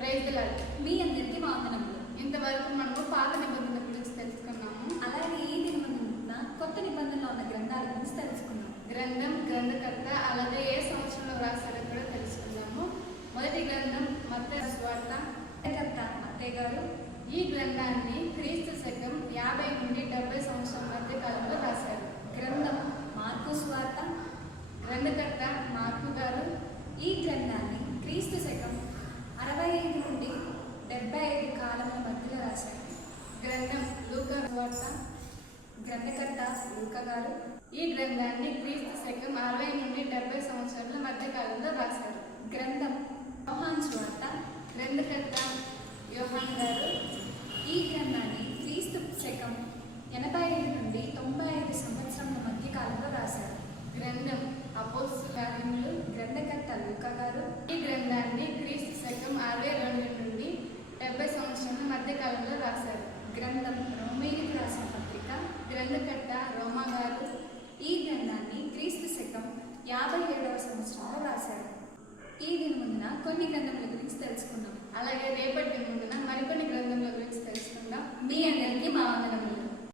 Praise the lord. మీ అందరికీ వందనములు. ఇంతవరకు మనము పాత నిబంధన గురించి తెలుసుకున్నాము. అలాగే ఈ దినమందున కొత్త నిబంధనలో ఉన్న గ్రంథాల గురించి తెలుసుకున్నాం. గ్రంథం, గ్రంథకర్త, అలాగే ఏ సంవత్సరంలో రాశారో కూడా తెలుసుకున్నాము. మొదటి గ్రంథం మత్తయి సువార్త. గ్రంథకర్త మత్తయి గారు. ఈ గ్రంథాన్ని క్రీస్తు శకం 50 నుండి 70 సంవత్సరాల మధ్య కాలంలో రాశారు. గ్రంథం మార్కు సువార్త. గ్రంథకర్త మార్కు గారు. ఈ గ్రంథాన్ని క్రీస్తు శకం 65 నుండి 75 కాలముల మధ్యలో రాశారు. గ్రంథం లూకా సువార్త. గ్రంథకర్త లూకా గారు. ఈ గ్రంథాన్ని క్రీస్తు శకం 60 నుండి 70 సంవత్సరాల మధ్య కాలంలో రాశారు. గ్రంథం యోహాను సువార్త. గ్రంథకర్త యోహాన్ గారు. ఈ గ్రంథాన్ని క్రీస్తు శకం 85 నుండి 95 సంవత్సరముల మధ్య కాలంలో రాశారు. గ్రంథం అపోస్తలుల కార్యములు. గ్రంథకర్త లూకా గారు. ఈ గ్రంథాన్ని క్రీస్తు శకం 62 నుండి 70 సంవత్సరాల మధ్య కాలంలో రాశారు. గ్రంథం రోమీయులకు రాసిన పత్రిక. గ్రంథకర్త రోమా గారు. ఈ గ్రంథాన్ని క్రీస్తు శకం 57వ సంవత్సరంలో రాశారు. ఈ దినమున కొన్ని గ్రంథముల గురించి తెలుసుకున్నాం. అలాగే రేపటి